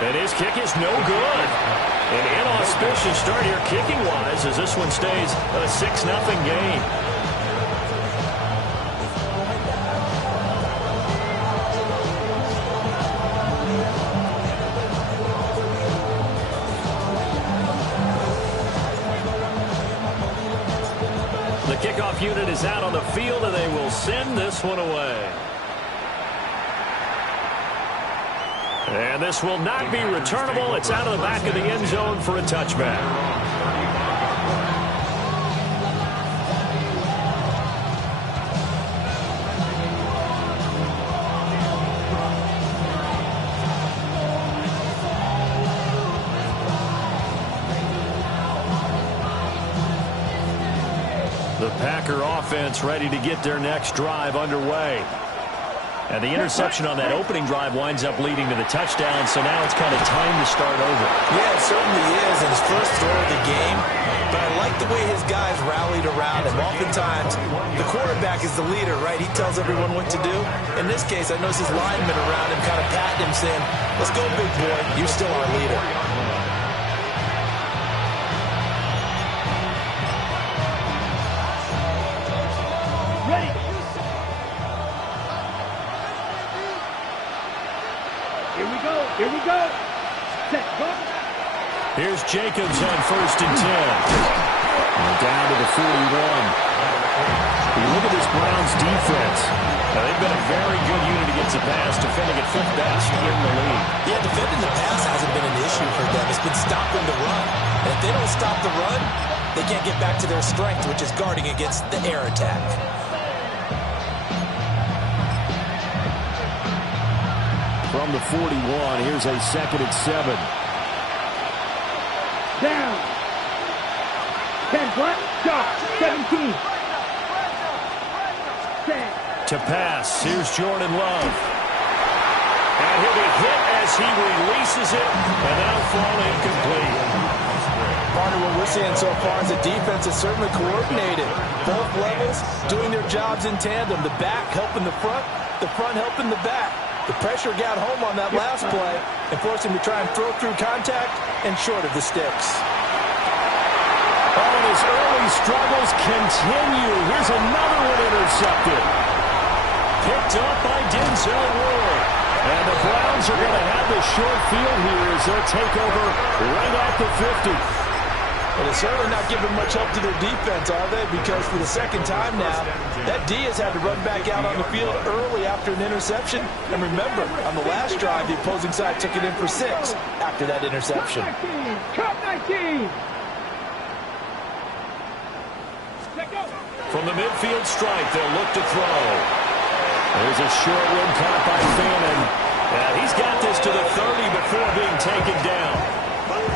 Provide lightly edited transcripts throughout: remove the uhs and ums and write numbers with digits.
And his kick is no good. An inauspicious start here kicking-wise as this one stays a 6-0 game. The kickoff unit is out on the field, and they will send this one away. And this will not be returnable. It's out of the back of the end zone for a touchback. The Packer offense ready to get their next drive underway. And the interception on that opening drive winds up leading to the touchdown, so now it's kind of time to start over. Yeah, it certainly is, and his first throw of the game. But I like the way his guys rallied around him. Oftentimes, the quarterback is the leader, right? He tells everyone what to do. In this case, I noticed his linemen around him kind of patting him, saying, let's go, big boy. You're still our leader. Here we go. Set, go. Here's Jacobs on 1st and 10. And down to the 41. You look at this Browns defense. Now, they've been a very good unit against the pass, defending at 5th best in the league. Yeah, defending the pass hasn't been an issue for them. It's been stopping the run. And if they don't stop the run, they can't get back to their strength, which is guarding against the air attack. From the 41, here's a 2nd and 7. Down. 10 front, stop. 17. 10. To pass, here's Jordan Love. And he'll be hit as he releases it, and that'll fall incomplete. Partner, what we're seeing so far is the defense is certainly coordinated. Both levels doing their jobs in tandem. The back helping the front helping the back. The pressure got home on that last play and forced him to try and throw through contact and short of the sticks. Oh, and his early struggles continue. Here's another one intercepted. Picked up by Denzel Ward. And the Browns are going to have the short field here as they'll take over right at the 50. Well, they're certainly not giving much help to their defense, are they? Because for the second time now, that D has had to run back out on the field early after an interception. And remember, on the last drive, the opposing side took it in for 6 after that interception. Cut 19. From the midfield stripe, they'll look to throw. There's a short one caught by Fannin. He's got this to the 30 before being taken down.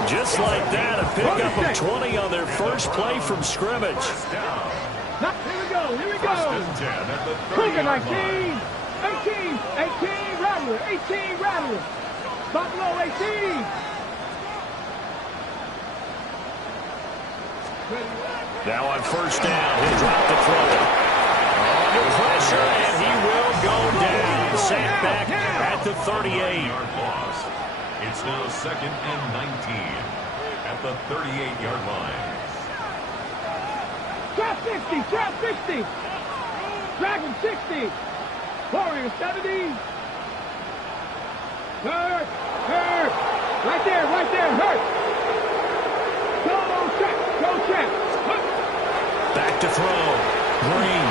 Just like that, a pickup of 20 on their first play from scrimmage. Here we go. Cougar 19, 18, Rattler, 18, Rattler. Buffalo 18. Now on 1st down, he'll drop the throw. Under pressure, and he will go down. Sacked back at the 38. It's now 2nd and 19 at the 38-yard line. Trap 60. Dragon 60. Warrior 70. Hurt. Right there, hurt. Go check. Back to throw. Green.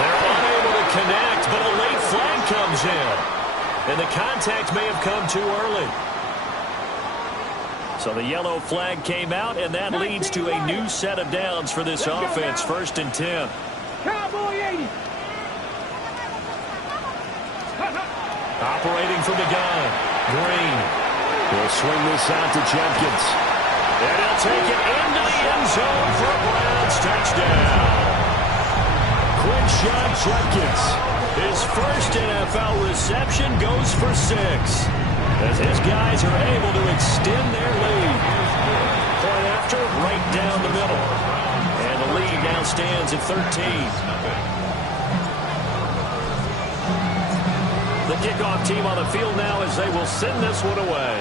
They're unable to connect, but a late flag comes in. And the contact may have come too early. So the yellow flag came out, and that leads to a new set of downs for this offense. 1st and 10. Cowboy 80. Operating from the gun. Green will swing this out to Jenkins. And he'll take it into the end zone for a Browns touchdown. Quinshon Judkins, his first NFL reception, goes for 6. As his guys are able to extend their lead. Point after, right down the middle. And the lead now stands at 13. The kickoff team on the field now as they will send this one away.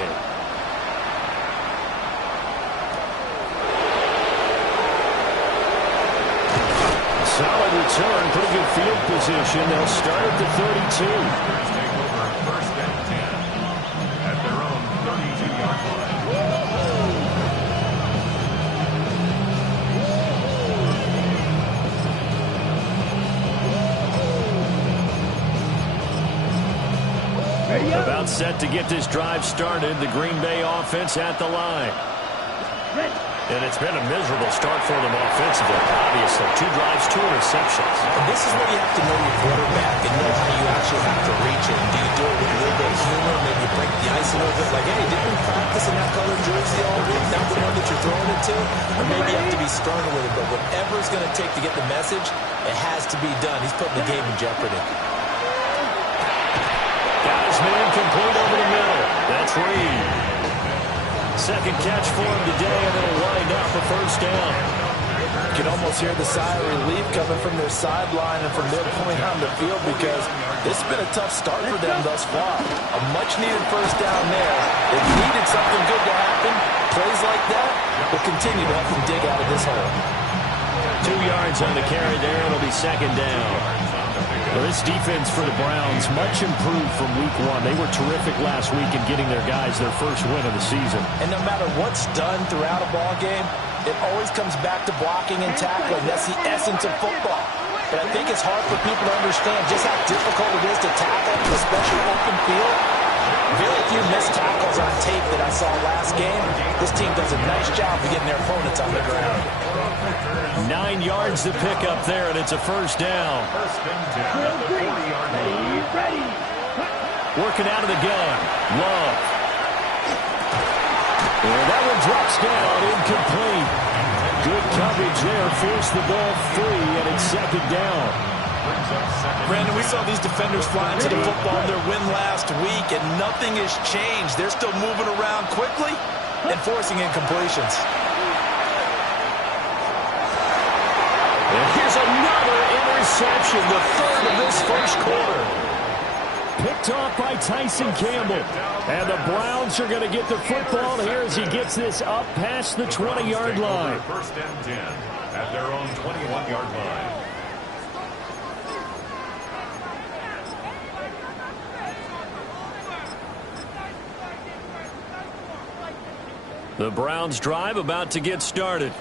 Solid return, pretty good field position. They'll start at the 32. Take over first and 10 at their own 32-yard line. About set to get this drive started. The Green Bay offense at the line. And it's been a miserable start for them offensively. Obviously, 2 drives, 2 interceptions. And this is where you have to know your quarterback and know how you actually have to reach it. Do you do it with a little bit of humor, maybe break the ice a little bit, like, hey, didn't we practice in that colored jersey all week, not the one that you're throwing it to? Or maybe you have to be sterner with it, but whatever it's going to take to get the message, it has to be done. He's putting the game in jeopardy. Got his man complete over the middle. That's Reed. Second catch for him today, and it'll wind up a first down. You can almost hear the sigh of relief coming from their sideline and from their point on the field because this has been a tough start for them thus far. A much-needed first down there. They needed something good to happen. Plays like that will continue to help them dig out of this hole. 2 yards on the carry there. It'll be second down. Well, this defense for the Browns, much improved from week 1. They were terrific last week in getting their guys their first win of the season. And no matter what's done throughout a ball game, it always comes back to blocking and tackling. That's the essence of football. But I think it's hard for people to understand just how difficult it is to tackle, especially open field. Very few missed tackles on tape that I saw last game. This team does a nice job of getting their opponents on the ground. 9 yards to pick up there, and it's a first down. First and 10 at the 40-yard line. Ready. Working out of the gun. Love. And that one drops down, incomplete. Good coverage there, forced the ball free, and it's second down. Brandon, we saw these defenders flying to the football in their win last week, and nothing has changed. They're still moving around quickly and forcing incompletions. And here's another interception, the third of this first quarter. Picked off by Tyson Campbell. And the Browns are going to get the football here as he gets this up past the 20-yard line. First and 10 at their own 21-yard line. The Browns drive about to get started.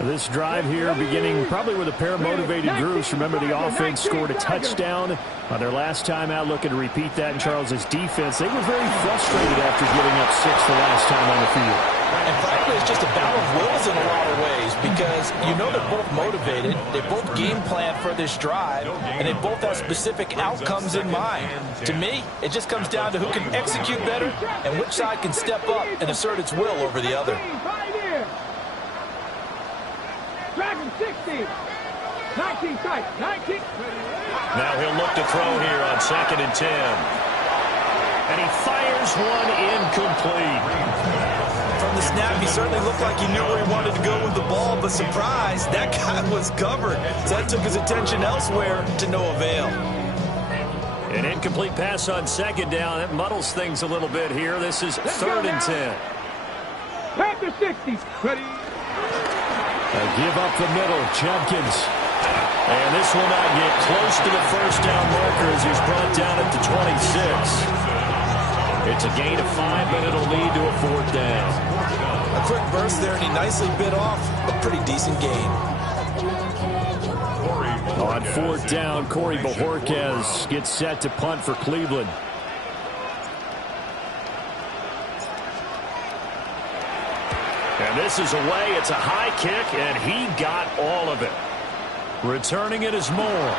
This drive here beginning probably with a pair of motivated groups. Remember, the offense scored a touchdown on their last time out, looking to repeat that in Charles's defense. They were very frustrated after giving up 6 the last time on the field. And frankly, it's just a battle of wills in a lot of ways because you know they're both motivated, they both game plan for this drive, and they both have specific outcomes in mind. To me, it just comes down to who can execute better and which side can step up and assert its will over the other. Dragon 60. 19 strike. 19. Now he'll look to throw here on 2nd and 10. And he fires one incomplete. From the snap, he certainly looked like he knew where he wanted to go with the ball, but surprise, that guy was covered. So that took his attention elsewhere to no avail. An incomplete pass on 2nd down. That muddles things a little bit here. This is 3rd and 10. Panther 60. Ready. A give up the middle, Jenkins. And this will not get close to the first down marker as he's brought down at the 26. It's a gain of 5, but it'll lead to a 4th down. A quick burst there, and he nicely bit off a pretty decent gain. On 4th down, Corey Bojorquez gets set to punt for Cleveland. And this is away. It's a high kick, and he got all of it. Returning it is Moore.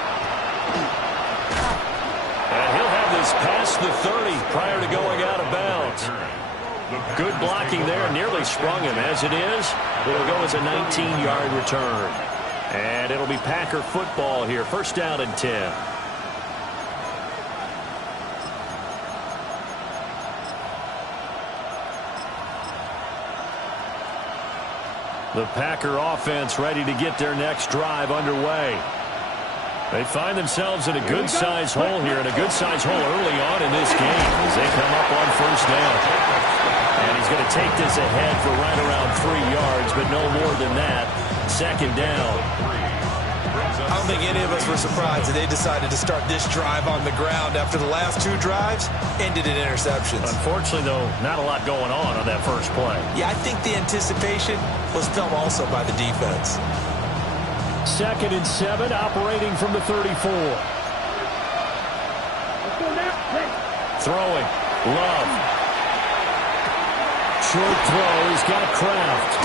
And he'll have this past the 30 prior to going out of bounds. Good blocking there. Nearly sprung him. As it is, it'll go as a 19-yard return. And it'll be Packer football here. First down and 10. The Packer offense ready to get their next drive underway. They find themselves in a good-sized hole here, and a good-sized hole early on in this game as they come up on first down. And he's going to take this ahead for right around 3 yards, but no more than that. Second down. I don't think any of us were surprised that they decided to start this drive on the ground after the last 2 drives ended in interceptions. Unfortunately, though, not a lot going on that first play. Yeah, I think the anticipation was felt also by the defense. 2nd and 7, operating from the 34. Throwing. Love. Short throw. He's got Kraft.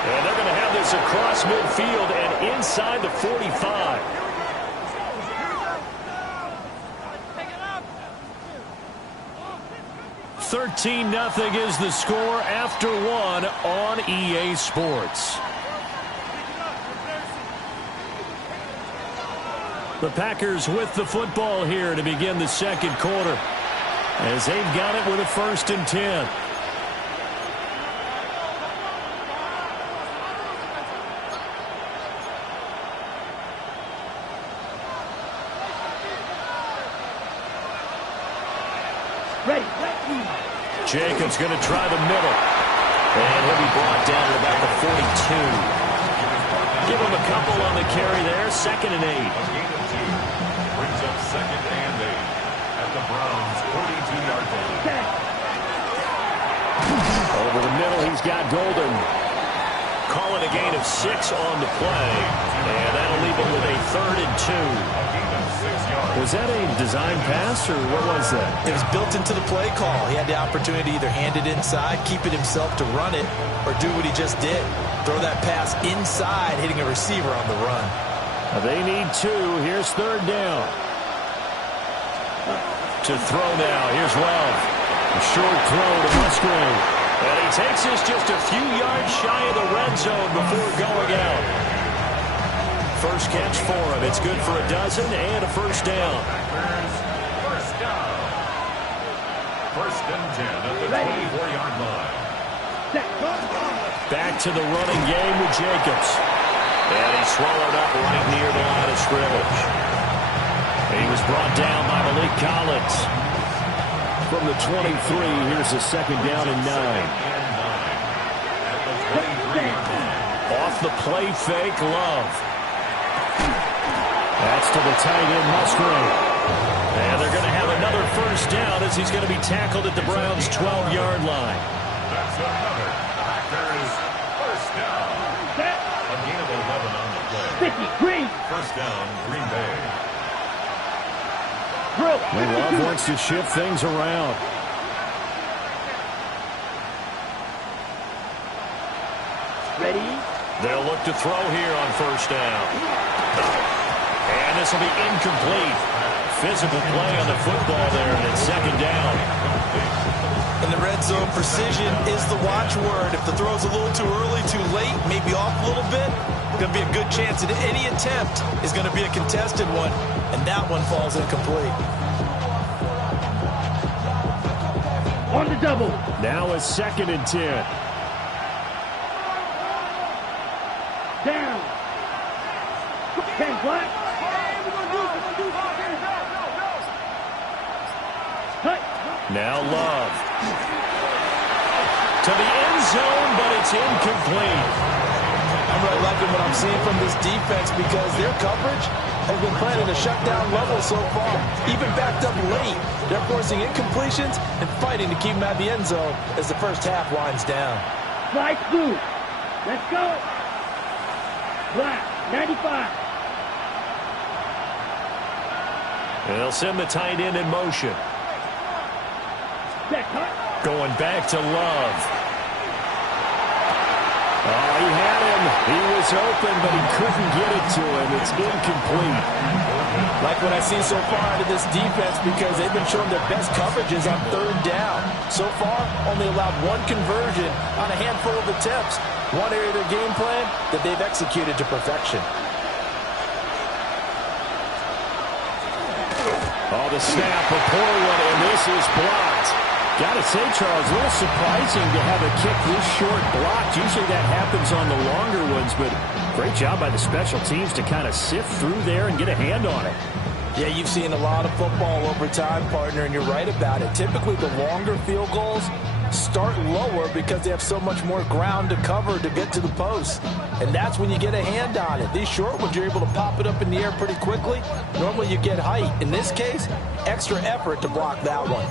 And they're going to have this across midfield and inside the 45. $13-0 is the score after 1 on EA Sports. The Packers with the football here to begin the second quarter, as they've got it with a 1st and 10. Jacobs going to try the middle. And he'll be brought down at about the 42. Give him a couple on the carry there. 2nd and 8. A gain of 2 brings up 2nd and 8 at the Browns' 42-yard line. Over the middle, he's got Golden. Calling a gain of 6 on the play. And that'll leave him with a 3rd and 2. A gain of 6 yards. Was that a design pass, or what was that? It was built into the play call. He had the opportunity to either hand it inside, keep it himself to run it, or do what he just did. Throw that pass inside, hitting a receiver on the run. They need 2. Here's 3rd down. To throw now. Here's Love. A short throw to Musgrave. And he takes this just a few yards shy of the red zone before going out. First catch for him. It's good for a dozen and a 1st down. First down. 1st and 10 at the 24-yard line. Back to the running game with Jacobs. And he's swallowed up right near the line of scrimmage. He was brought down by Malik Collins. From the 23, here's a 2nd down and 9. Off the play fake, Love. That's to the tight end, Musgrave. And they're going to have another 1st down as he's going to be tackled at the Browns' 12-yard line. That's another Packers 1st down. A gain of 11 on the play. 1st down, Green Bay. And Love wants to shift things around. Ready? They'll look to throw here on 1st down. And this will be incomplete. Physical play on the football there, and it's 2nd down. In the red zone, precision is the watchword. If the throw's a little too early, too late, maybe off a little bit, going to be a good chance that any attempt is going to be a contested one, and that one falls incomplete. On the double. Now a 2nd and 10. Down. 10 black. Cut. Now Love. To the end zone, but it's incomplete. I'm really liking what I'm seeing from this defense because their coverage has been playing at a shutdown level so far. Even backed up late, they're forcing incompletions and fighting to keep them at the end zone as the first half winds down. Slice blue. Let's go. Black. 95. They'll send the tight end in motion. Set cut. Going back to Love. Oh, he had him. He was open, but he couldn't get it to him. It's incomplete. Like what I've seen so far out of this defense because they've been showing their best coverages on 3rd down. So far, only allowed 1 conversion on a handful of attempts. One area of their game plan that they've executed to perfection. Oh, the snap, a poor one, and this is blocked. Got to say, Charles, a little surprising to have a kick this short blocked. Usually that happens on the longer ones, but great job by the special teams to kind of sift through there and get a hand on it. Yeah, you've seen a lot of football over time, partner, and you're right about it. Typically, the longer field goals start lower because they have so much more ground to cover to get to the post. And that's when you get a hand on it. These short ones, you're able to pop it up in the air pretty quickly. Normally, you get height. In this case, extra effort to block that one.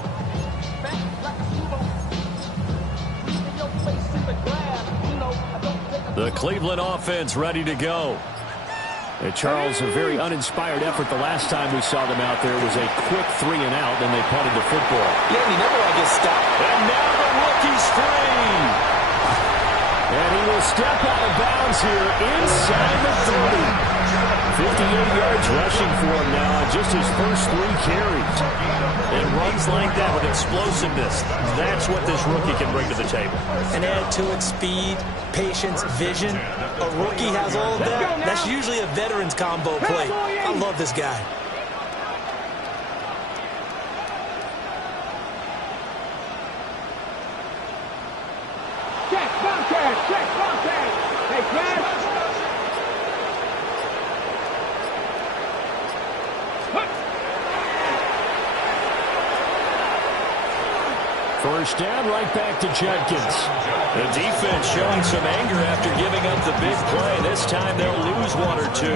The Cleveland offense ready to go. And Charles, a very uninspired effort the last time we saw them out there was a quick 3 and out, then they punted the football. Yeah, and he never like gets stopped. And now the rookie's free. And he will step out of bounds here inside the 30. 58 yards rushing for him now on just his first 3 carries. And runs like that with explosiveness. That's what this rookie can bring to the table. And add to it speed, patience, vision. A rookie has all of that. That's usually a veteran's combo play. I love this guy. Check, contact, check, contact. Hey, Chris. First down, right back to Judkins. The defense showing some anger after giving up the big play. This time they'll lose 1 or 2.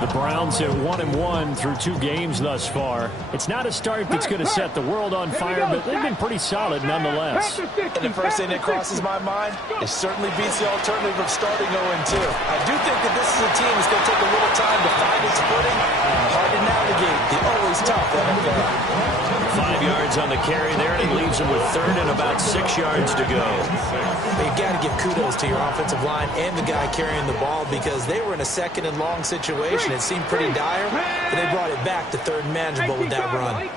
The Browns at 1-1 through 2 games thus far. It's not a start that's going to set the world on fire, but they've been pretty solid nonetheless. And the first thing that crosses my mind is certainly beats the alternative of starting 0-2. I do think that this is a team that's going to take a little time to find its footing. Hard to navigate. The always tough NFL. 5 yards on the carry there, and it leaves them with 3rd and about 6 yards to go. But you've got to give kudos to your offensive line and the guy carrying the ball because they were in a 2nd and long situation. It seemed pretty dire, but they brought it back to 3rd and manageable with that run.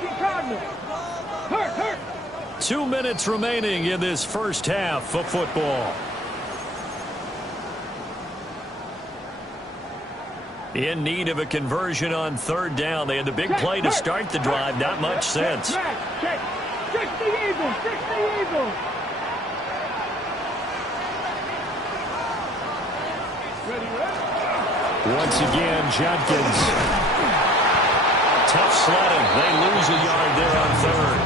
2 minutes remaining in this first half of football. In need of a conversion on 3rd down. They had the big play to start the drive. Not much sense. Check the Eagles. Check the Eagles. Once again, Judkins. Tough sledding. They lose a yard there on 3rd.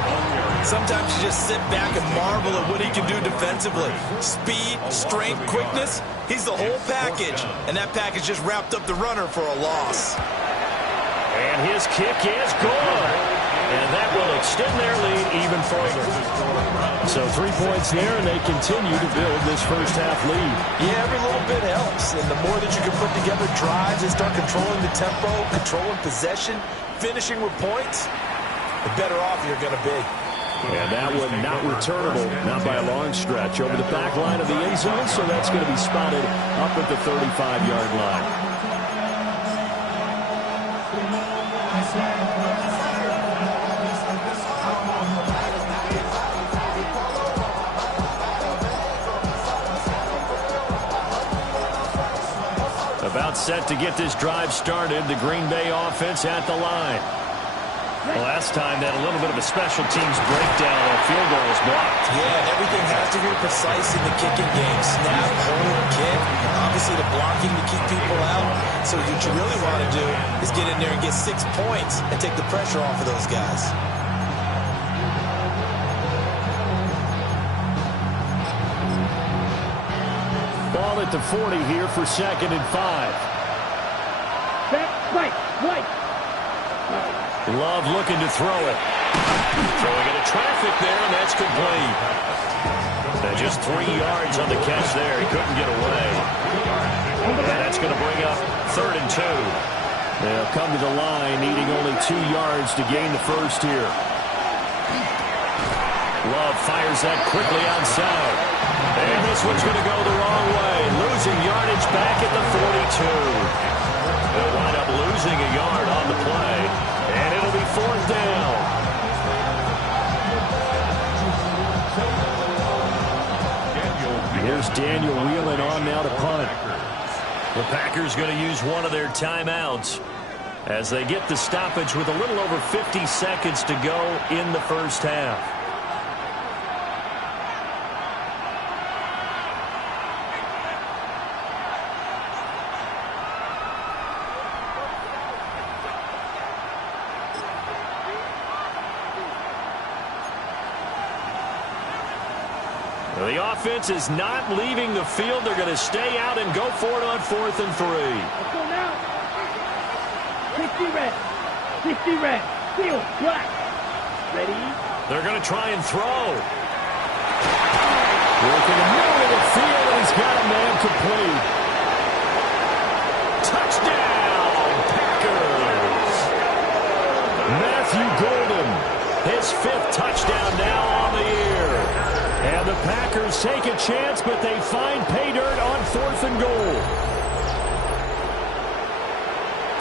Sometimes you just sit back and marvel at what he can do defensively. Speed, strength, quickness. He's the whole package. And that package just wrapped up the runner for a loss. And his kick is good. And that will extend their lead even further. So 3 points there, and they continue to build this first half lead. Yeah, every little bit helps. And the more that you can put together drives and start controlling the tempo, controlling possession, finishing with points, the better off you're going to be. And that one not returnable, not by a long stretch, over the back line of the end zone, so that's going to be spotted up at the 35-yard line. About set to get this drive started, the Green Bay offense at the line. Last time that a little bit of a special teams breakdown, a field goal was blocked. Yeah, everything has to be precise in the kicking game. Snap, hold, kick, obviously the blocking to keep people out. So what you really want to do is get in there and get 6 points and take the pressure off of those guys. Ball at the 40 here for 2nd and 5. Right. Love looking to throw it. Throwing into traffic there, and that's complete. Just 3 yards on the catch there. He couldn't get away. And that's going to bring up 3rd and 2. They'll come to the line, needing only 2 yards to gain the first here. Love fires that quickly outside. And this one's going to go the wrong way. Losing yardage back at the 42. They'll wind up losing a yard on the play. And it'll be 4th down. Here's Daniel wheeling on now to punt. The Packers going to use one of their timeouts as they get the stoppage with a little over 50 seconds to go in the first half. The offense is not leaving the field. They're going to stay out and go for it on 4th and 3. Let's go now. 60 red. 60 red. Field black. Ready? They're going to try and throw. Working the middle of the field, and he's got a man complete. Touchdown, Packers. Matthew Golden, his 5th touchdown now on the year. And the Packers take a chance, but they find pay dirt on 4th and goal.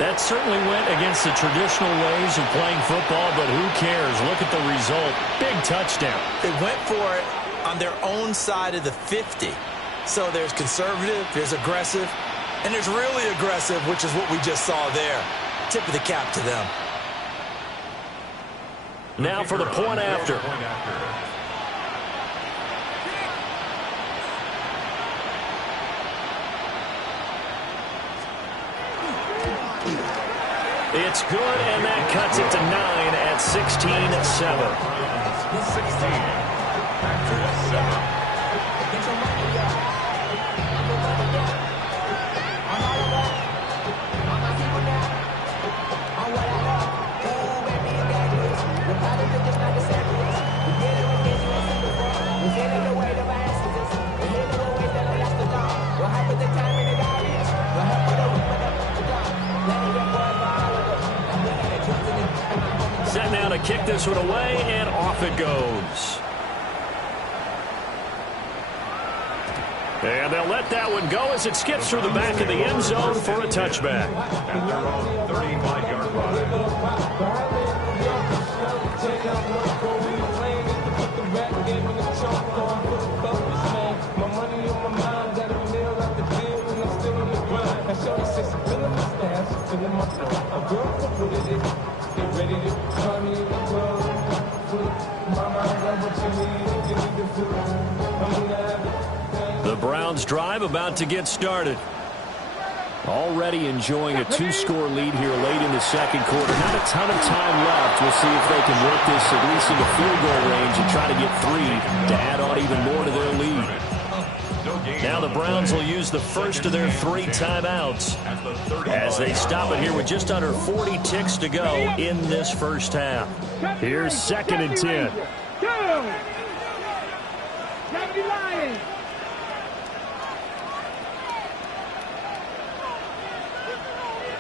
That certainly went against the traditional ways of playing football, but who cares? Look at the result. Big touchdown. They went for it on their own side of the 50. So there's conservative, there's aggressive, and there's really aggressive, which is what we just saw there. Tip of the cap to them. Now for the point after. It's good, and that cuts it to 9 at 16-7. 16-7. Set now to kick this one away, and off it goes. And they'll let that one go as it skips through the back of the end zone for a touchback. At their own 35-yard line. The Browns drive about to get started. Already enjoying a 2-score lead here late in the second quarter. Not a ton of time left. We'll see if they can work this at least into field goal range and try to get 3 to add on even more to their lead. Now the Browns will use the first of their 3 timeouts as they stop it here with just under 40 ticks to go in this first half. Here's 2nd and 10. Go! Deputy Lions!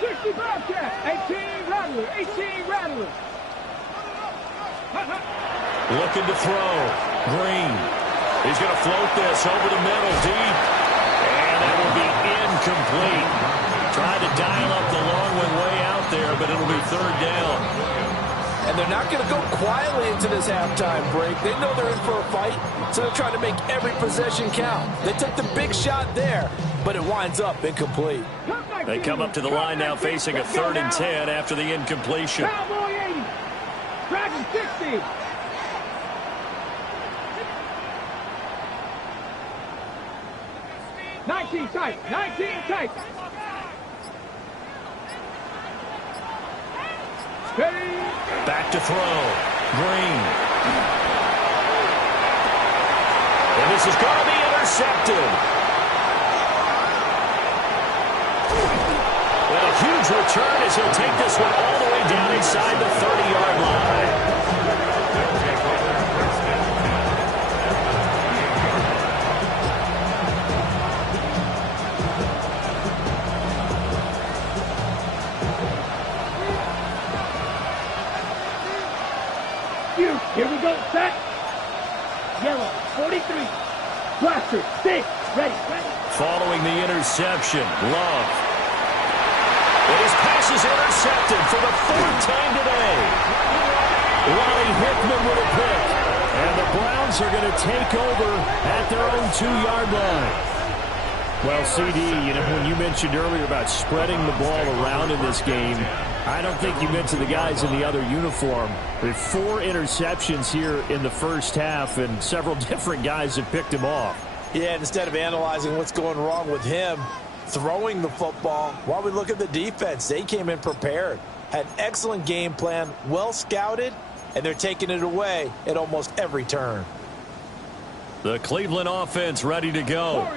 60 Bobcat, 18 Rattler, 18 Rattler. Looking to throw. Green. He's going to float this over the middle deep. And that will be incomplete. Tried to dial up the long one way out there, but it'll be 3rd down. And they're not going to go quietly into this halftime break. They know they're in for a fight, so they're trying to make every possession count. They took the big shot there, but it winds up incomplete. They come up to the line now facing a 3rd and 10 after the incompletion. Cowboy 80. Dragon 60. Nineteen tight. 19 tight. Back to throw. Green. And this is going to be intercepted. And a huge return as he'll take this one all the way down inside the 30-yard line. Here we go, set. Yellow, 43. Blaster, 6. Ready. Following the interception, Love. And his pass is intercepted for the 4th time today. Wally Hickman with a pick. And the Browns are going to take over at their own 2-yard line. Well, CD, when you mentioned earlier about spreading the ball around in this game, I don't think you mentioned the guys in the other uniform. There are 4 interceptions here in the first half, and several different guys have picked him off. Yeah, instead of analyzing what's going wrong with him throwing the football, while we look at the defense, they came in prepared. Had an excellent game plan, well scouted, and they're taking it away at almost every turn. The Cleveland offense ready to go.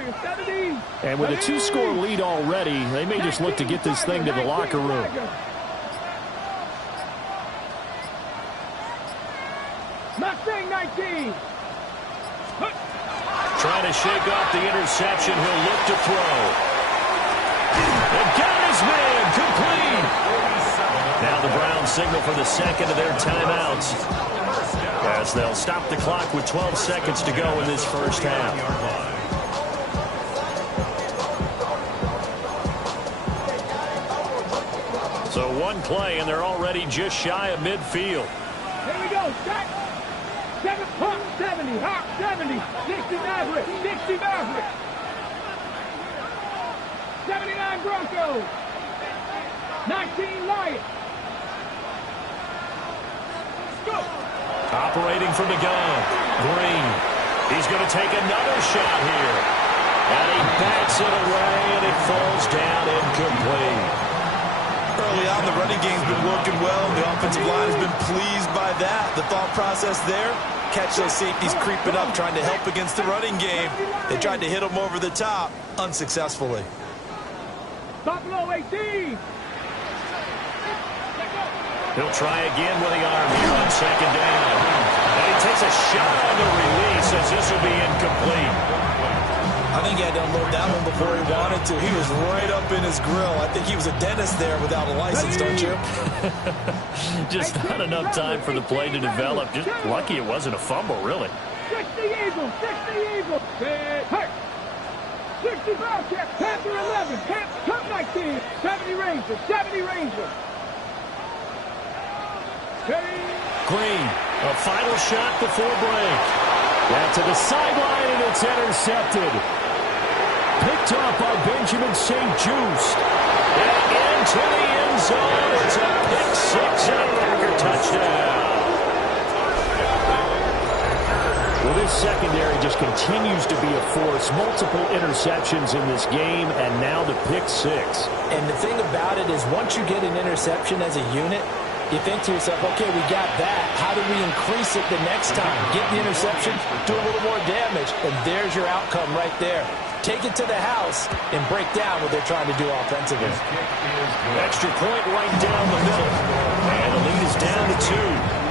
And with a 2-score lead already, they may just look to get this thing to the locker room. Mustang 19. Trying to shake off the interception. He'll look to throw. And got his man complete. Now the Browns signal for the second of their timeouts, as they'll stop the clock with 12 seconds to go in this first half. So one play, and they're already just shy of midfield. Here we go. Set. 70. Hawk 70. 60 Maverick. 60 Maverick. 79 Broncos. 19 Lions. Go. Operating from the gun. Green. He's going to take another shot here. And he backs it away, and it falls down incomplete. Early on, the running game's been working well. The offensive line has been pleased by that. The thought process there, catch those safeties creeping up, trying to help against the running game. They tried to hit them over the top, unsuccessfully. Buffalo 18. He'll try again with the arm here on second down. And he takes a shot on the release as this will be incomplete. I think he had to unload that one before he wanted to. He was right up in his grill. I think he was a dentist there without a license, don't you? Just not enough time for the play to develop. Just lucky it wasn't a fumble, really. 60 Eagles, 60 Eagles. 60 Bearcats, Panther 11, Cup 19, 70 Rangers, 70 Rangers. Green, a final shot before break. That's to the sideline, and it's intercepted. Picked up by Benjamin St-Juste. And into the end zone. It's a pick six and a Packer touchdown. Well, this secondary just continues to be a force. Multiple interceptions in this game, and now the pick six. And the thing about it is once you get an interception as a unit, you think to yourself, okay, we got that. How do we increase it the next time? Get the interception, do a little more damage, and there's your outcome right there. Take it to the house and break down what they're trying to do offensively. Extra point right down the middle. And the lead is down to 2.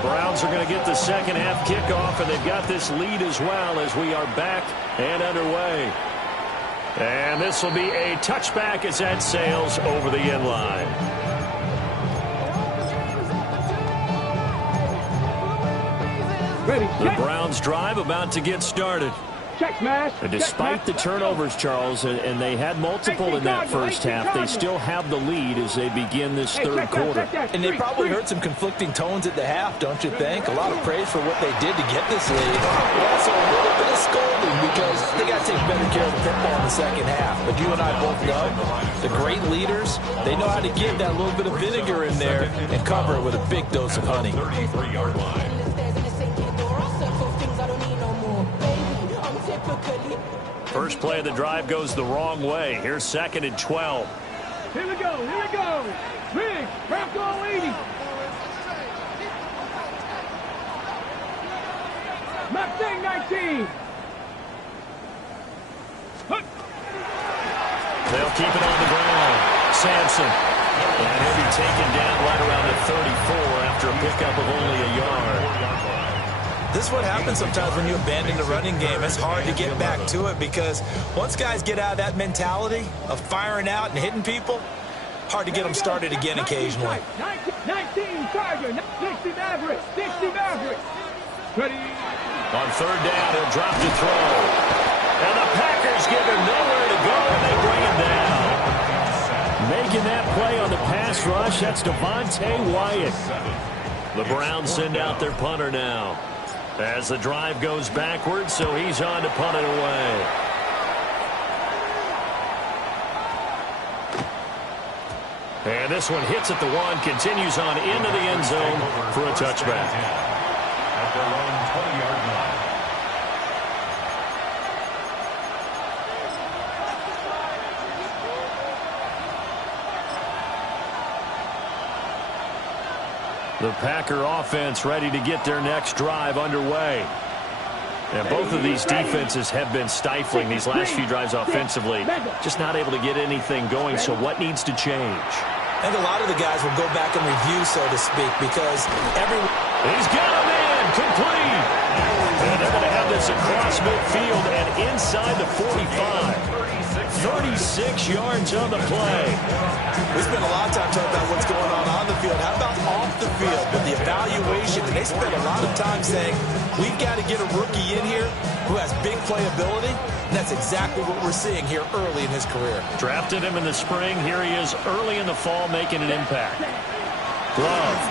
Browns are going to get the second half kickoff, and they've got this lead as well as we are back and underway. And this will be a touchback as that sails over the end line. The Browns drive about to get started. And despite the turnovers, Charles, and they had multiple in that first half, they still have the lead as they begin this third quarter. And they probably heard some conflicting tones at the half, don't you think? A lot of praise for what they did to get this lead. But also a little bit of scolding because they got to take better care of the football in the second half. But you and I both know the great leaders, they know how to give that little bit of vinegar in there and cover it with a big dose of honey. 33-yard line. First play of the drive goes the wrong way. Here's second and 12. Here we go. Big, Bronco 80. Mustang 19. They'll keep it on the ground. Sampson. And he'll be taken down right around the 34 after a pickup of only a yard. This is what happens sometimes when you abandon the running game. It's hard to get back to it because once guys get out of that mentality of firing out and hitting people, hard to get them started again occasionally. 19 Charger, 60 Maverick, 60 Maverick. Ready? On third down, he'll drop to throw. And the Packers give him nowhere to go, and they bring him down. Making that play on the pass rush, that's Devontae Wyatt. The Browns send out their punter now. As the drive goes backwards, so he's on to punt it away. And this one hits at the 1, continues on into the end zone for a touchback. At their own 20-yard line. The Packer offense ready to get their next drive underway. And both of these defenses have been stifling these last few drives offensively. Just not able to get anything going, so what needs to change? I think a lot of the guys will go back and review, so to speak, because everyone... He's got him in, complete. And they're going to have this across midfield and inside the 45. 36 yards on the play. We spent a lot of time talking about what's going on the field. How about off the field with the evaluation? And they spent a lot of time saying, we've got to get a rookie in here who has big playability. And that's exactly what we're seeing here early in his career. Drafted him in the spring. Here he is early in the fall making an impact. Glove.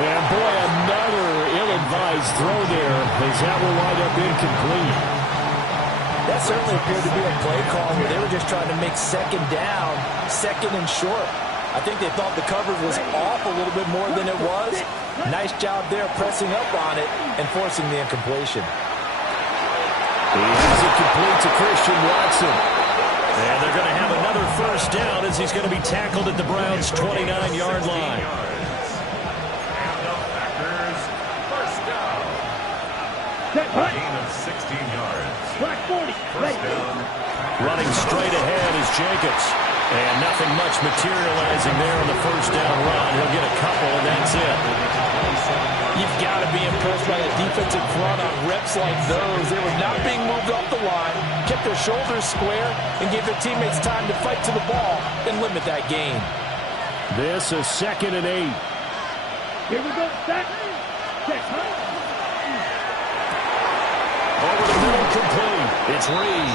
And boy, another ill-advised throw there as that will wind up incomplete. That certainly appeared to be a play call where they were just trying to make second down, second and short. I think they thought the coverage was off a little bit more than it was. Nice job there pressing up on it and forcing the incompletion. He has it complete to Christian Watson. And they're going to have another first down as he's going to be tackled at the Browns' 29-yard line. Gain of 16 yards. First down. Running straight ahead is Jacobs. And nothing much materializing there on the first down run. He'll get a couple, and that's it. You've got to be impressed by the defensive front on reps like those. They were not being moved off the line, kept their shoulders square, and gave their teammates time to fight to the ball and limit that gain. This is 2nd and 8. Here we go. Set. Over the middle, complete. It's Reed.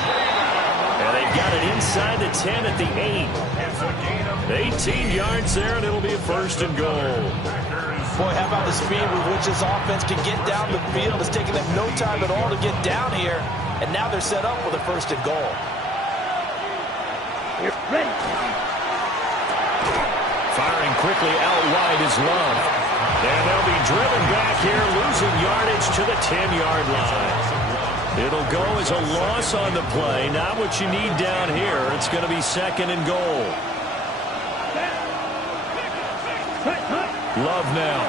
And they've got it inside the 10 at the 8. 18 yards there, and it'll be a first and goal. Boy, how about the speed with which this offense can get down the field? It's taking them no time at all to get down here. And now they're set up with a first and goal. Ready. Firing quickly out wide is Love. And they'll be driven back here, losing yardage to the 10-yard line. It'll go as a loss on the play. Not what you need down here. It's going to be 2nd and goal. Love now.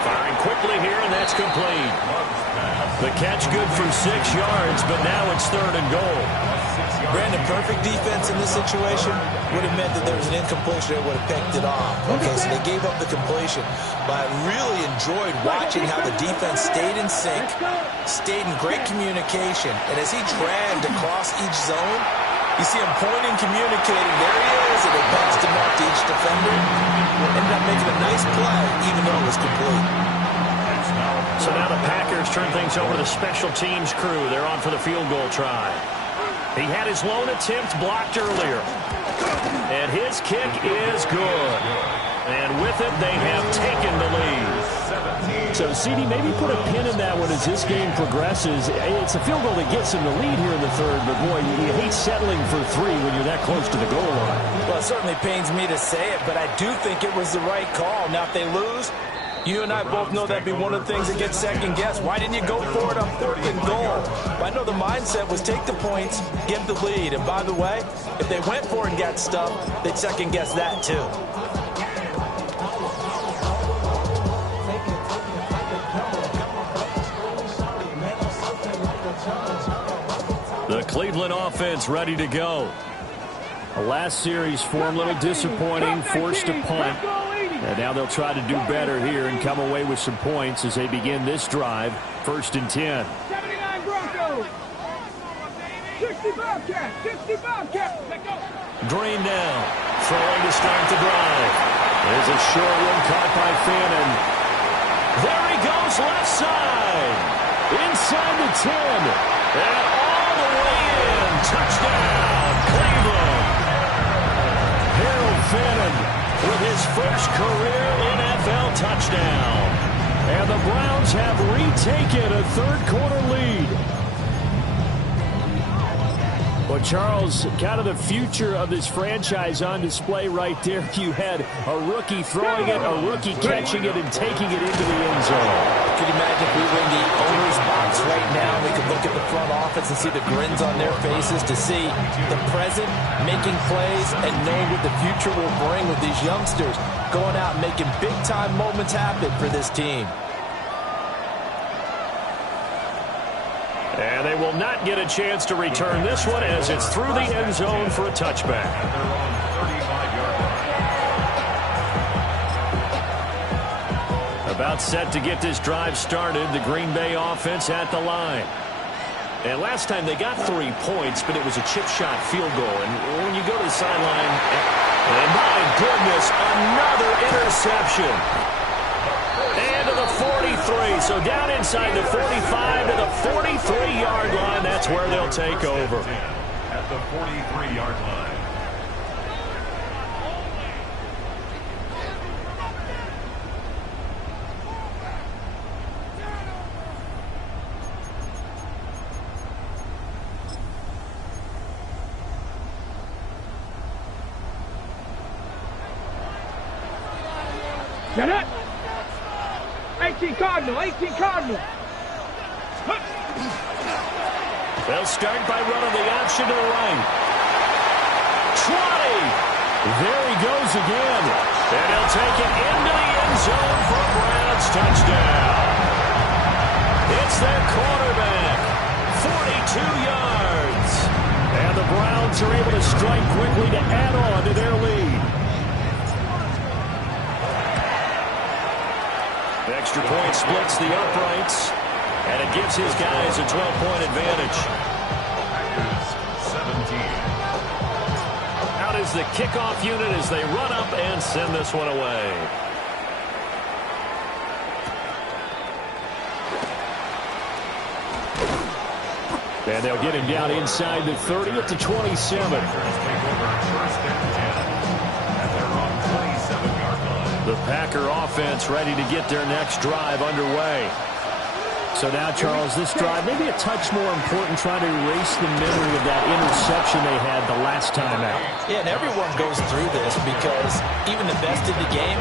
Firing quickly here, and that's complete. The catch good for 6 yards, but now it's 3rd and goal. Brandon, perfect defense in this situation would have meant that there was an incompletion that would have picked it off. Okay, so they gave up the completion. But I really enjoyed watching how the defense stayed in sync, stayed in great communication. And as he dragged across each zone, you see him pointing, communicating. There he is, and they passed him off to each defender. Ended up making a nice play, even though it was complete. So now the Packers turn things over to the special teams crew. They're on for the field goal try. He had his lone attempt blocked earlier. And his kick is good. And with it, they have taken the lead. So, CD, maybe put a pin in that one as this game progresses. It's a field goal that gets them the lead here in the 3rd, but, boy, you hate settling for 3 when you're that close to the goal line. Well, it certainly pains me to say it, but I do think it was the right call. Now, if they lose, you and I both know that'd be one of the things that gets second-guessed. Why didn't you go for it on 4th and goal? But I know the mindset was take the points, give the lead. And by the way, if they went for it and got stuffed, they'd second-guess that too. The Cleveland offense ready to go. The last series form a little disappointing, forced a punt. And now they'll try to do better here and come away with some points as they begin this drive. 1st and 10. 79 Broncos. 60 Bobcats. 60 Bobcats. Let's go. Green now. Throwing to start the drive. There's a short one caught by Fannin. There he goes left side. Inside the 10. And all the way in. Touchdown, Cleveland. Harold Fannin with his first career NFL touchdown. And the Browns have retaken a 3rd quarter lead. Well, Charles, kind of the future of this franchise on display right there. You had a rookie throwing it, a rookie catching it, and taking it into the end zone. Can you imagine if we were in the owner's box right now? We could look at the front office and see the grins on their faces, to see the present making plays and knowing what the future will bring with these youngsters going out and making big-time moments happen for this team. And they will not get a chance to return this one as it's through the end zone for a touchback. About set to get this drive started, the Green Bay offense at the line. And last time they got 3 points, but it was a chip shot field goal. And when you go to the sideline, and my goodness, another interception. And to the 43, so down inside the 45 to the 43-yard line. That's where they'll take over. At the 43-yard line. Get it! 18 Cardinal, 18 Cardinal. They'll start by running the option to the right. 20. There he goes again. And he'll take it into the end zone for a Browns touchdown. It's their quarterback. 42 yards. And the Browns are able to strike quickly to add on to their lead. The extra point splits the uprights, and it gives his guys a 12-point advantage. 17. Out is the kickoff unit as they run up and send this one away. And they'll get him down inside the 30 at the 27. The Packer offense ready to get their next drive underway. So now, Charles, this drive maybe a touch more important, trying to erase the memory of that interception they had the last time out. Yeah, and everyone goes through this because even the best in the game,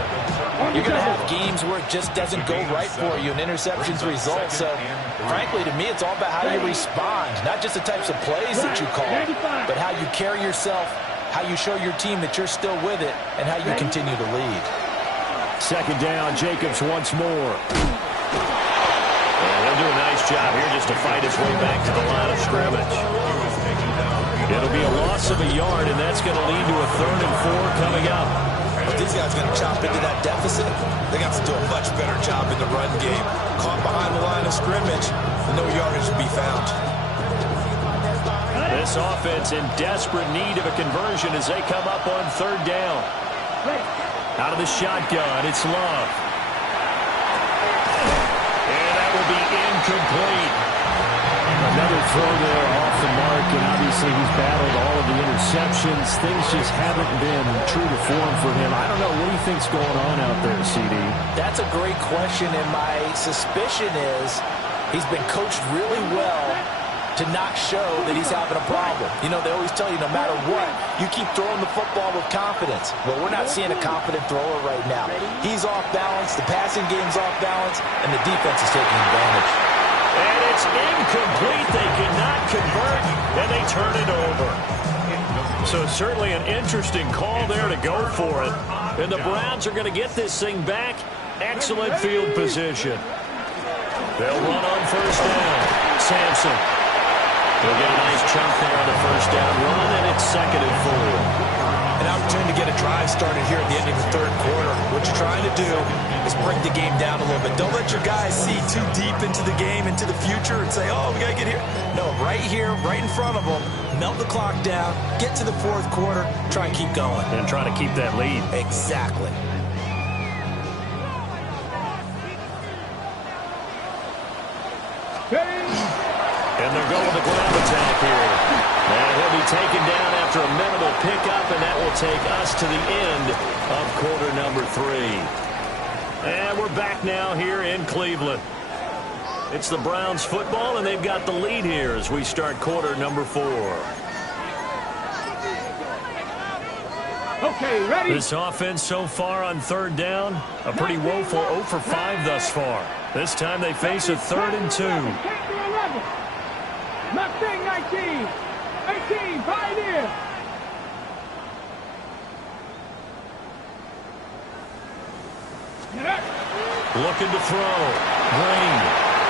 you're going to have games where it just doesn't go right for you and interceptions result. So, frankly, to me, it's all about how you respond, not just the types of plays that you call, but how you carry yourself, how you show your team that you're still with it, and how you continue to lead. Second down, Jacobs once more. And he'll do a nice job here just to fight his way back to the line of scrimmage. It'll be a loss of a yard, and that's going to lead to a 3rd and 4 coming up. But these guys are going to chop into that deficit. They got to do a much better job in the run game. Caught behind the line of scrimmage, no yardage to be found. This offense in desperate need of a conversion as they come up on 3rd down. Out of the shotgun, it's Love. And that will be incomplete. Another throw there off the mark, and obviously he's battled all of the interceptions. Things just haven't been true to form for him. I don't know. What do you think's going on out there, CD? That's a great question, and my suspicion is he's been coached really well to not show that he's having a problem. You know, they always tell you no matter what, you keep throwing the football with confidence. Well, we're not seeing a confident thrower right now. He's off balance, the passing game's off balance, and the defense is taking advantage. And it's incomplete. They cannot convert, and they turn it over. So certainly an interesting call there to go for it. And the Browns are going to get this thing back. Excellent field position. They'll run on 1st down. Sampson. They'll get a nice chunk there on the 1st down run, and it's 2nd and 4. An opportunity to get a drive started here at the end of the 3rd quarter. What you're trying to do is bring the game down a little bit. Don't let your guys see too deep into the game, into the future, and say, oh, we got to get here. No, right here, right in front of them, melt the clock down, get to the 4th quarter, try and keep going. And try to keep that lead. Exactly. And they're going the ground attack here. And he'll be taken down after a minimal pickup, and that will take us to the end of quarter number 3. And we're back now here in Cleveland. It's the Browns football, and they've got the lead here as we start quarter number 4. Okay, ready? This offense so far on third down, a pretty woeful 0 for 5 thus far. This time they face a 3rd and 2. Mustang 19. 18, Pioneer. Looking to throw. Green.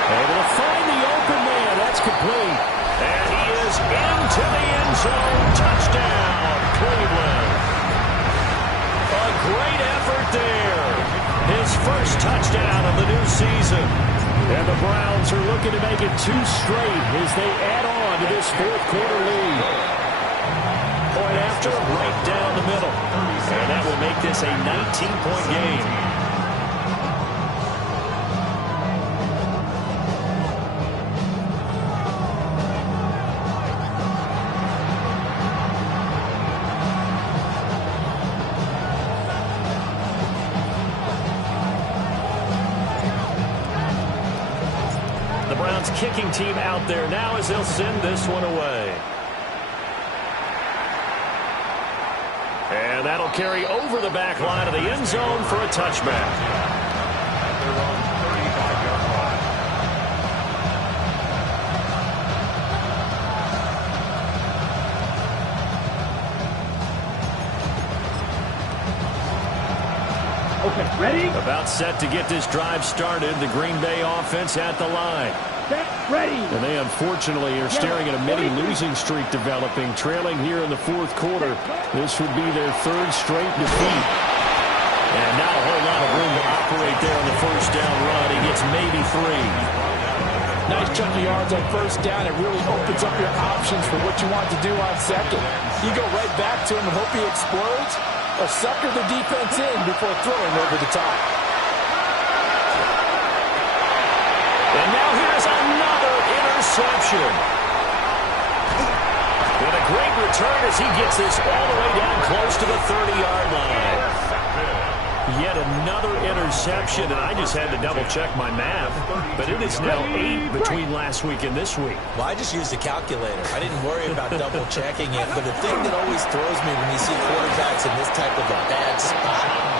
Able to find the open man. That's complete. And he is into the end zone. Touchdown, Cleveland. A great effort there. His first touchdown of the new season. And the Browns are looking to make it 2 straight as they add on to this 4th quarter lead. Point after, right down the middle. And that will make this a 19-point game. Kicking team out there now as they'll send this one away. And that'll carry over the back line of the end zone for a touchback. They're on 35-yard line. Okay, ready? About set to get this drive started. The Green Bay offense at the line. Set, ready. And they unfortunately are staring at a mini losing streak developing, trailing here in the 4th quarter. This would be their 3rd straight defeat. And not a whole lot of room to operate there on the first down run. He gets maybe 3. Nice chunk of yards on first down. It really opens up your options for what you want to do on second. You go right back to him and hope he explodes, or sucker the defense in before throwing over the top. And now here's another interception. And a great return as he gets this all the way down close to the 30-yard line. Yet another interception, and I just had to double-check my math. But it is now 8 between last week and this week. Well, I just used a calculator. I didn't worry about double-checking it. But the thing that always throws me when you see quarterbacks in this type of a bad spot,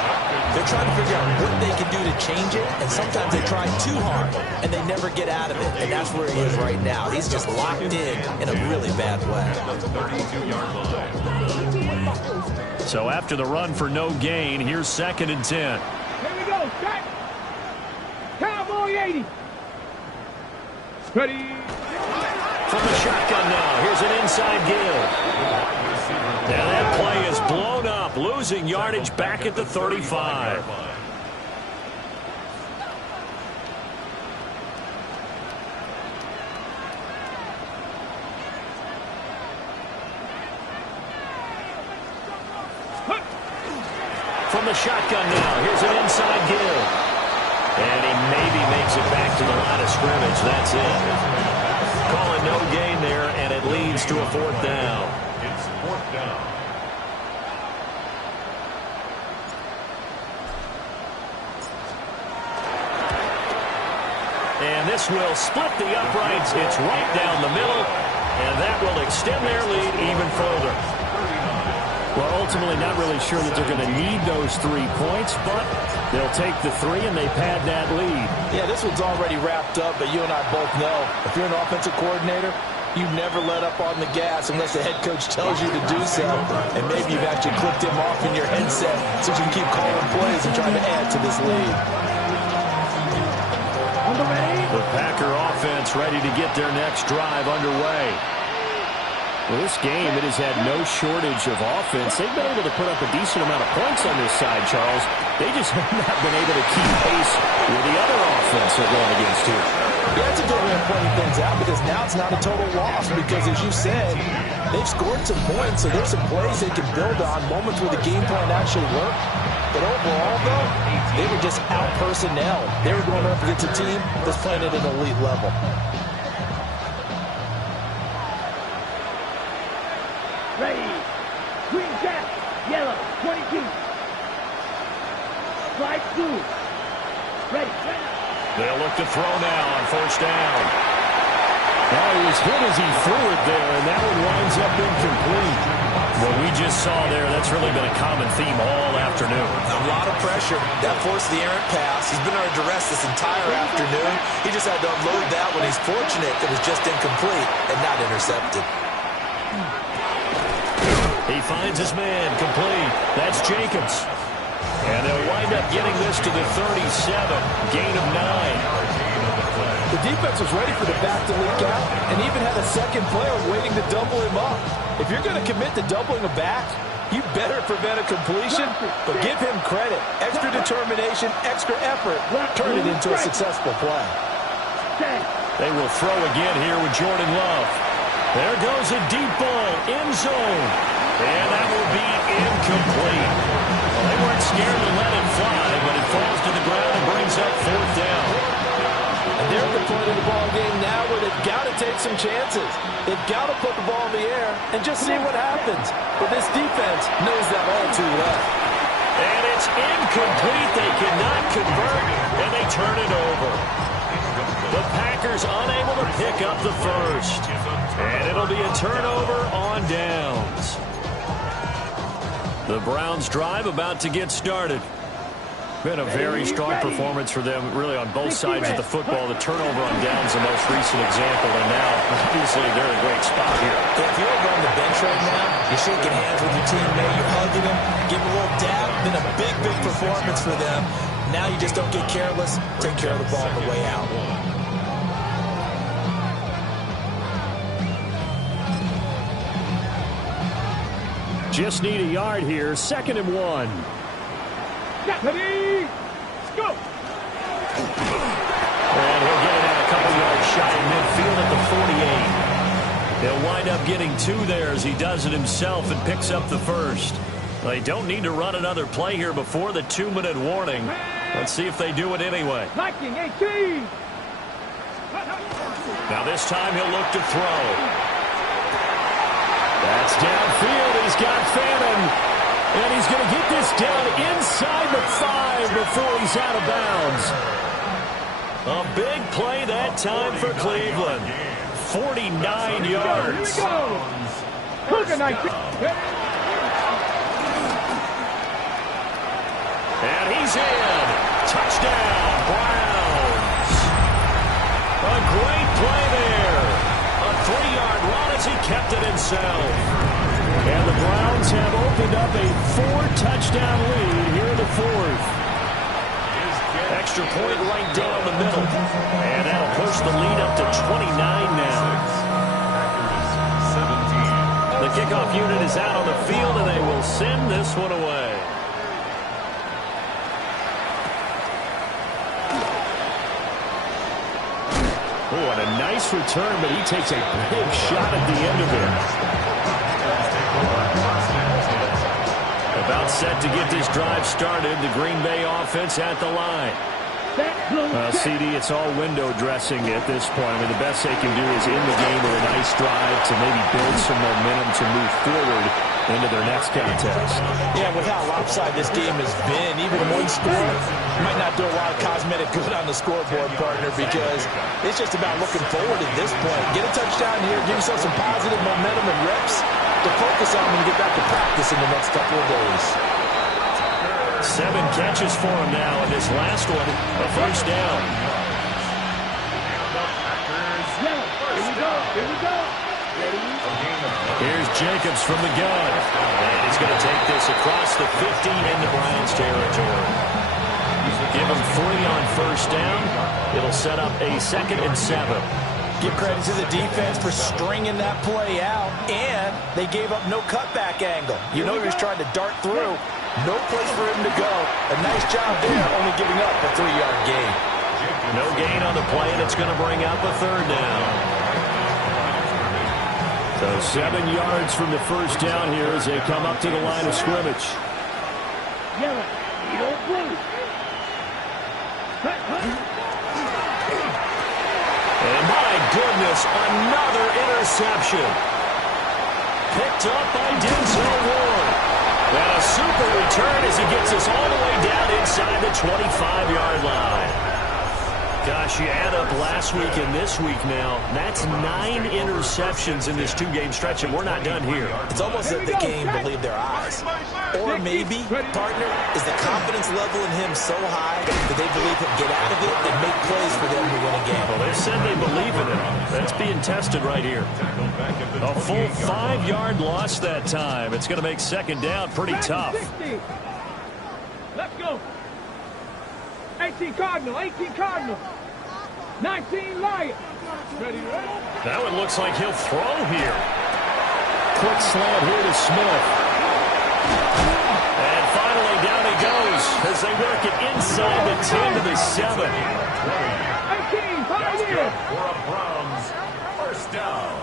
they're trying to figure out what they can do to change it, and sometimes they try too hard, and they never get out of it. And that's where he is right now. He's just locked in a really bad way. So after the run for no gain, here's 2nd and 10. Here we go, set. Cowboy 80. Ready. From the shotgun now, here's an inside give. And that play is blown up, losing yardage back at the 35. From the shotgun now, here's an inside give. And he maybe makes it back to the line of scrimmage. That's it. Calling no gain there, and it leads to a 4th down. It's 4th down. And this will split the uprights. It's right down the middle, and that will extend their lead even further. Well, ultimately not really sure that they're going to need those 3 points, but they'll take the 3 and they pad that lead. Yeah, this one's already wrapped up, but you and I both know if you're an offensive coordinator, you never let up on the gas unless the head coach tells you to do so. And maybe you've actually clicked him off in your headset so you can keep calling plays and trying to add to this lead. The Packer offense ready to get their next drive underway. Well, this game, it has had no shortage of offense. They've been able to put up a decent amount of points on this side, Charles. They just have not been able to keep pace with the other offense they're going against here. Yeah, it's a good way of pointing things out because now it's not a total loss because, as you said, they've scored some points, so there's some plays they can build on, moments where the game plan actually worked. But overall, though, they were just out personnel. They were going up against a team that's playing at an elite level. Ready. Green cap. Yellow. 22. Slide 2. Ready. They'll look to throw now on first down. Now he was hit as he threw it there, and that one winds up incomplete. What we just saw there, that's really been a common theme all afternoon. A lot of pressure. That forced the errant pass. He's been under duress this entire afternoon. He just had to unload that when he's fortunate it was just incomplete and not intercepted. He finds his man complete. That's Jacobs. And they'll wind up getting this to the 37. Gain of 9. The defense was ready for the back to leak out and even had a second player waiting to double him up. If you're going to commit to doubling a back, you better prevent a completion, but give him credit. Extra determination, extra effort, turn it into a successful play. They will throw again here with Jordan Love. There goes a deep ball, end zone. And that will be incomplete. Well, they weren't scared to let it fly, but it falls to the ground and brings up 4th down. And they're at the point of the ball game now where they've got to take some chances. They've got to put the ball in the air and just see what happens. But this defense knows that all too well. And it's incomplete. They cannot convert, and they turn it over. The Packers unable to pick up the first. And it'll be a turnover on downs. The Browns drive about to get started. Been a very strong performance for them, really, on both sides of the football. The turnover on downs, the most recent example, and now, obviously, they're in a great spot here. If you're over on the bench right now, you're shaking hands with your teammate, you're hugging them, giving a little dab. Been a big, big performance for them. Now you just don't get careless. Take care of the ball on the way out. Just need a yard here. 2nd and 1. Ready, go! And he'll get it out a couple yards shy of midfield at the 48. He'll wind up getting 2 there as he does it himself and picks up the first. They don't need to run another play here before the 2-minute warning. Let's see if they do it anyway. Liking 18. Now this time he'll look to throw. That's downfield. He's got Fannin. And he's going to get this down inside the 5 before he's out of bounds. A big play that time for Cleveland. 49 yards. Here we go. Cougar 19. And he's in. Touchdown, Browns. A great play there. A 3-yard run as he kept it himself. And the Browns have opened up a 4-touchdown lead here in the 4th. Extra point right down the middle. And that'll push the lead up to 29 now. The kickoff unit is out on the field, and they will send this one away. Oh, and a nice return, but he takes a big shot at the end of it. About set to get this drive started. The Green Bay offense at the line. CD, it's all window dressing at this point. I mean, the best they can do is in the game with a nice drive to maybe build some momentum to move forward into their next contest. Yeah, with how lopsided this game has been, even one score might not do a lot of cosmetic good on the scoreboard, partner, because it's just about looking forward at this point. Get a touchdown here, give yourself some positive momentum and reps to focus on when you get back to practice in the next couple of days. 7 catches for him now, and this last one, a first down. Here we go. Here we go. Here's Jacobs from the gun. And he's going to take this across the 50 into Browns territory. Give him 3 on first down. It'll set up a 2nd and 7. Give credit to the defense for stringing that play out, and they gave up no cutback angle. You know he was trying to dart through. No place for him to go. A nice job there, only giving up a 3-yard gain. No gain on the play, and it's going to bring up a 3rd down. So 7 yards from the first down here as they come up to the line of scrimmage. Yellow, you don't blue. And my goodness, another interception. Picked up by Denzel Ward. And a super return as he gets us all the way down inside the 25-yard line. Gosh, you add up last week and this week now. That's 9 interceptions in this 2-game stretch, and we're not done here. It's almost that the game believed their eyes. Or maybe, partner, is the confidence level in him so high that they believe he'll get out of it and make plays for them to win a game. Well, they said they believe in it. That's being tested right here. A full 5-yard loss that time. It's going to make second down pretty tough. Let's go. 18 Cardinal, 18 Cardinal. 19 Lions. Ready, ready? Now it looks like he'll throw here. Quick slant here to Smith. And finally down he goes as they work it inside the 10 to the 7. 18, Pioneer. For a Browns first down.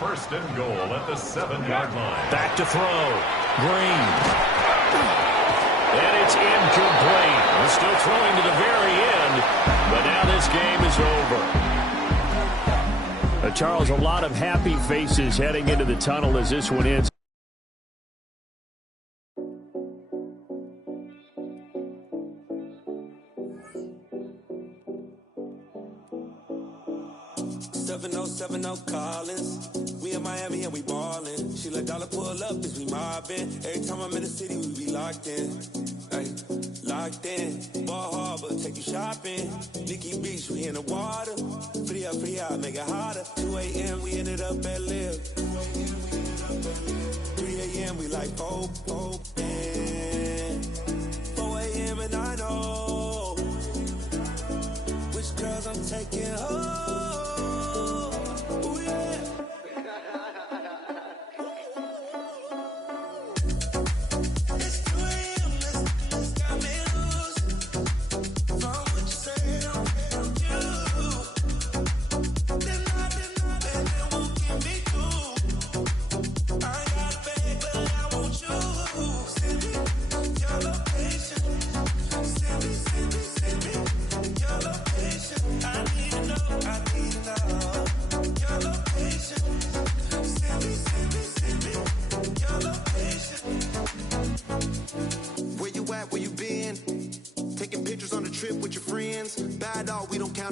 First and goal at the 7-yard line. Back to throw. Green. And it's incomplete. We're still throwing to the very end, but now this game is over. Charles, a lot of happy faces heading into the tunnel as this one ends. Collins. We in Miami and we ballin'. She let dollar pull up as we mobbin'. Every time I'm in the city, we be locked in. Ay, locked in. Ball Harbor, take you shopping. Nikki Beach, we in the water. Free up, make it hotter. 2 a.m. we ended up at Live. 3 a.m. we like Pope. 4 a.m. and I know which girls I'm taking home.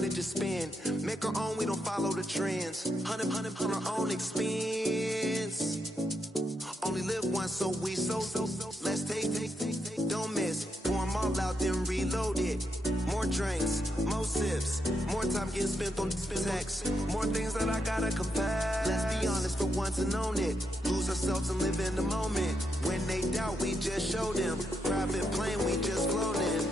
Just spin, make our own, we don't follow the trends. 100 on our own expense. Only live once, so we so. Let's take, don't miss. Pour them all out, then reload it. More drinks, more sips, more time getting spent on text. More things that I gotta confess. Let's be honest for once and own it. Lose ourselves and live in the moment. When they doubt, we just show them. Private plane, we just float in.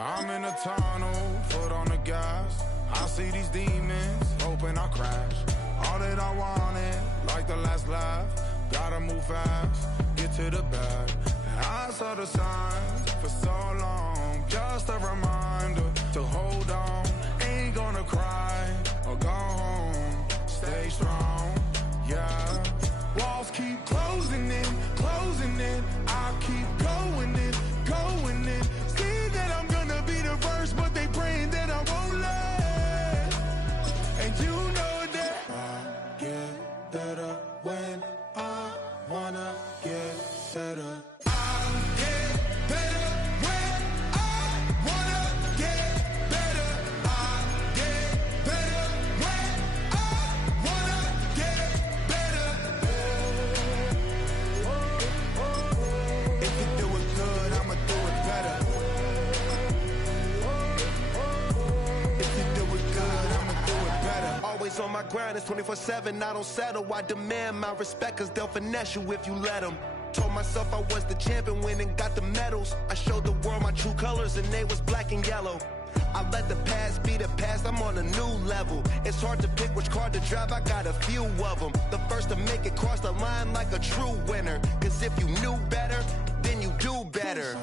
I'm in a tunnel, foot on the gas. I see these demons, hoping I crash. All that I wanted, like the last laugh. Gotta move fast, get to the bag. And I saw the signs for so long. Just a reminder to hold on. Ain't gonna cry or go home. Stay strong, yeah. Walls keep closing in, closing in. I keep going in, going in. See that I'm gonna be the first, but they praying that I won't let. And you know that I get better when I wanna get better. On my grind, it's 24/7, I don't settle. I demand my respect, cause they'll finesse you if you let them. Told myself I was the champion, went and got the medals. I showed the world my true colors and they was black and yellow. I let the past be the past, I'm on a new level. It's hard to pick which car to drive, I got a few of them. The first to make it cross the line like a true winner. Cause if you knew better, then you do better.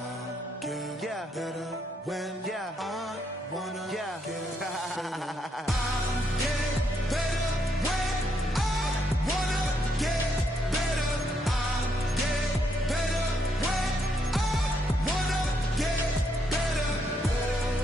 Better when I wanna get